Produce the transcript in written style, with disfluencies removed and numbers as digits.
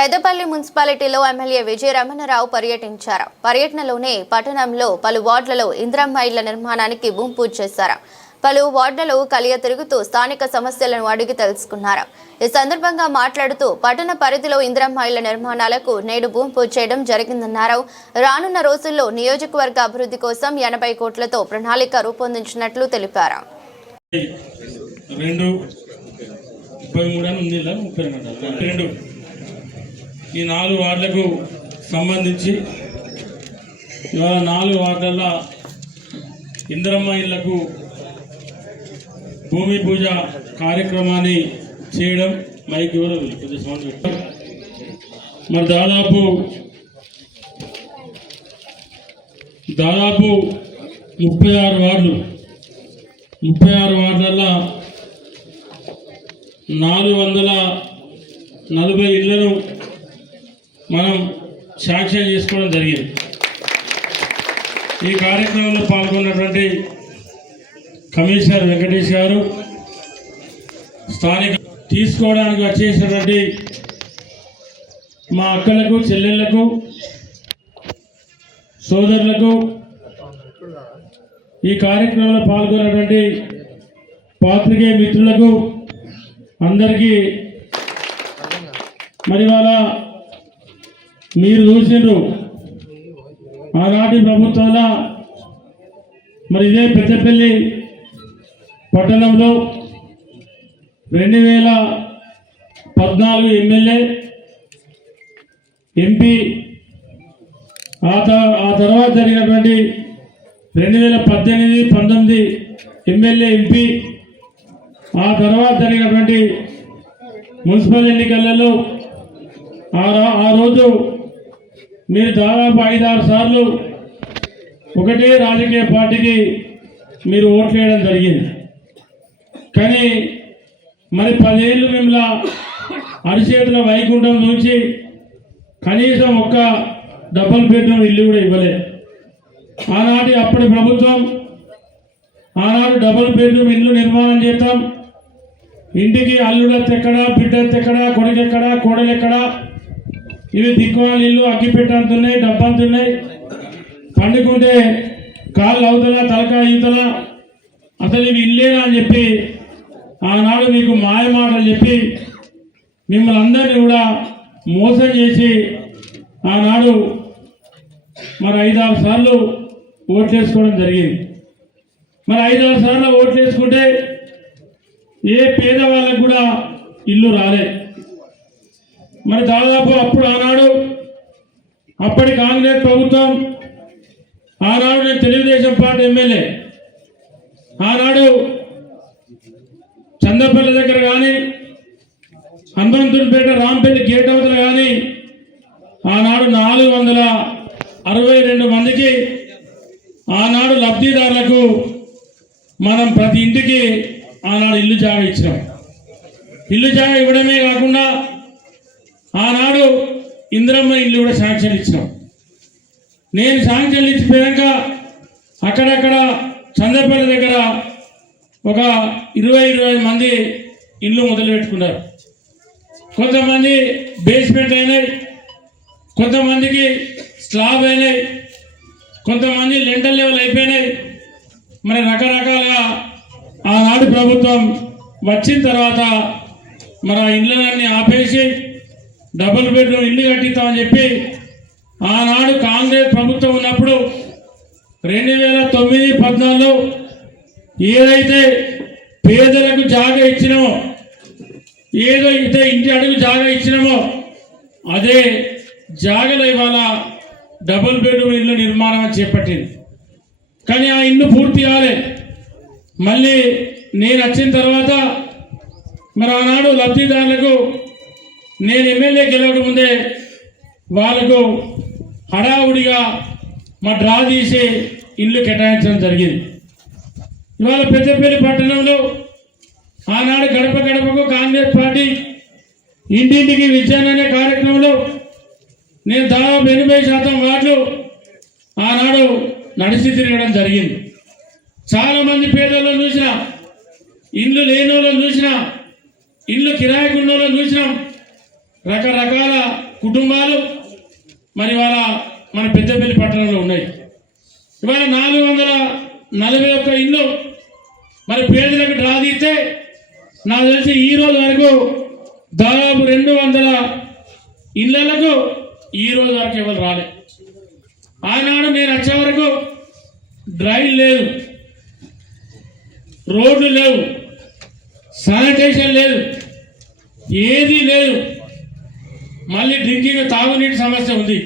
పెద్దపల్లి మున్సిపాలిటీలో ఎమ్మెల్యే విజయ రమణారావు పర్యటించారు. పర్యటనలోనే పట్టణంలో పలు వార్డులలో ఇందిరమ్మ ఇళ్ల నిర్మాణానికి భూమి పూజ చేశారు. పలు వార్డులలో కలియ తిరుగుతూ స్థానిక సమస్యలను అడిగి తెలుసుకున్నారు. ఈ సందర్భంగా మాట్లాడుతూ పట్టణ పరిధిలో ఇందిరమ్మ ఇళ్ల నిర్మాణాలకు నేడు భూమి పూజ చేయడం జరిగిందన్నారు. రానున్న రోజుల్లో నియోజకవర్గ అభివృద్ధి కోసం 80 కోట్లతో ప్రణాళిక రూపొందించినట్లు తెలిపారు. ఈ 4 వార్డులకు సంబంధించి ఇవాళ 4 వార్డుల ఇందిరమ్మ ఇళ్లకు భూమి పూజ కార్యక్రమాన్ని చేయడం మైక్ ఎవరు మరి దాదాపు 36 వార్డులు 36 వార్డుల 440 ఇళ్లను మనం శాంక్షన్ చేసుకోవడం జరిగింది. ఈ కార్యక్రమంలో పాల్గొన్నటువంటి కమిషనర్ వెంకటేష్ గారు, స్థానిక తీసుకోవడానికి వచ్చేసినటువంటి మా అక్కలకు, చెల్లెళ్లకు, సోదరులకు, ఈ కార్యక్రమంలో పాల్గొన్నటువంటి పాత్రికేయ మిత్రులకు అందరికీ మరి వాళ్ళ మీరు చూసిండ్రు ఆనాటి ప్రభుత్వంలో మరి ఇదే పెద్దపల్లి పట్టణంలో 2014 ఎమ్మెల్యే ఎంపీ ఆ తర్వాత జరిగినటువంటి 2018-19 ఎమ్మెల్యే ఎంపీ ఆ తర్వాత జరిగినటువంటి మున్సిపల్ ఎన్నికలలో ఆ రోజు మీరు దాదాపు 5-6 సార్లు ఒకటే రాజకీయ పార్టీకి మీరు ఓట్లు వేయడం జరిగింది. కానీ మరి 10 ఏళ్ళు మిమ్మల్ని అరిచేతుల వైకుంఠం నుంచి కనీసం ఒక్క డబుల్ బెడ్రూమ్ ఇల్లు కూడా ఇవ్వలేదు. ఆనాటి అప్పటి ప్రభుత్వం ఆనాడు డబుల్ బెడ్రూమ్ ఇల్లు నిర్మాణం చేస్తాం, ఇంటికి అల్లుడెక్కడా, బిడ్డెక్కడా, కొడుకెక్కడా, కోడలెక్కడా, ఇవి దిక్కుమాల ఇల్లు, అగ్గిపెట్టంతున్నాయి, డబ్బంతున్నాయి, పండుకుంటే కాళ్ళు అవుతలా, తలకాయ ఈతలా, అసలు ఇవి ఇల్లేనా అని చెప్పి ఆనాడు మీకు మాయ మాటలు చెప్పి మిమ్మల్ని అందరినీ కూడా మోసం చేసి ఆనాడు మరి 5-6 సార్లు ఓట్లేసుకోవడం జరిగింది. మరి 5-6 సార్లు ఓట్లేసుకుంటే ఏ పేదవాళ్ళకు కూడా ఇల్లు రాలేదు. మరి దాదాపు అప్పుడు ఆనాడు అప్పటి కాంగ్రెస్ ప్రభుత్వం, ఆనాడు నేను తెలుగుదేశం పార్టీ ఎమ్మెల్యే, ఆనాడు చందపల్లి దగ్గర కానీ, హనుమంతునిపేట రాంపల్లి గేట్ అవతల కానీ ఆనాడు 462 మందికి ఆనాడు లబ్ధిదారులకు మనం ప్రతి ఇంటికి ఆనాడు ఇల్లు జాగా ఇచ్చినాం. ఇల్లు జాగా ఇవ్వడమే కాకుండా ఆనాడు ఇందిరమ్మ ఇల్లు కూడా శాంక్షన్ ఇచ్చినాం. నేను శాంక్షన్లు ఇచ్చిపోయాక అక్కడక్కడ చంద్రపల్లి దగ్గర ఒక 20-25 మంది ఇల్లు మొదలు పెట్టుకున్నారు. కొంతమంది బేస్మెంట్ అయినాయి, కొంతమందికి స్లాబ్ అయినాయి, కొంతమంది లెంటల్ లెవెల్ అయిపోయినాయి. మరి రకరకాలుగా ఆనాడు ప్రభుత్వం వచ్చిన తర్వాత మరి ఆ ఇళ్ళన్నీ ఆపేసి డబుల్ బెడ్రూమ్ ఇల్లు కట్టిస్తామని చెప్పి ఆనాడు కాంగ్రెస్ ప్రభుత్వం ఉన్నప్పుడు 2009-14 ఏదైతే పేదలకు జాగా ఇచ్చినామో, ఏదో అయితే ఇంటి అడుగు జాగా ఇచ్చినామో అదే జాగలో ఇవాళ డబుల్ బెడ్రూమ్ ఇల్లు నిర్మాణం చేపట్టింది. కానీ ఆ ఇల్లు పూర్తి కాలేదు. మళ్ళీ నేను వచ్చిన తర్వాత మరి ఆనాడు లబ్ధిదారులకు నేను ఎమ్మెల్యే గెలవక ముందే వాళ్ళకు హడావుడిగా మా డ్రా తీసి ఇల్లు కేటాయించడం జరిగింది. ఇవాళ పెద్దపల్లి పట్టణంలో ఆనాడు గడప గడపకు కాంగ్రెస్ పార్టీ ఇంటింటికి విద్యాన్ అనే కార్యక్రమంలో నేను దాదాపు 80% వార్డులు ఆనాడు నడిచి తిరగడం జరిగింది. చాలా మంది పేదలను చూసినా, ఇల్లు లేని వాళ్ళని చూసినా, ఇల్లు కిరాయికి ఉన్న వాళ్ళని చూసినాం. రకరకాల కుటుంబాలు మరి ఇవాళ మన పెద్దపల్లి పట్టణంలో ఉన్నాయి. ఇవాళ 441 ఇల్లు మరి పేదలకు డ్రా తీస్తే నాకు తెలిసి ఈ రోజు వరకు దాదాపు 200 ఇళ్లకు ఈ రోజు వరకు ఎవరు రాలే. ఆనాడు నేను వచ్చే వరకు డ్రైన్ లేదు, రోడ్లు లేవు, శానిటేషన్ లేదు, ఏదీ లేదు. మళ్ళీ డ్రింకింగ్ తాగునీటి సమస్య ఉంది.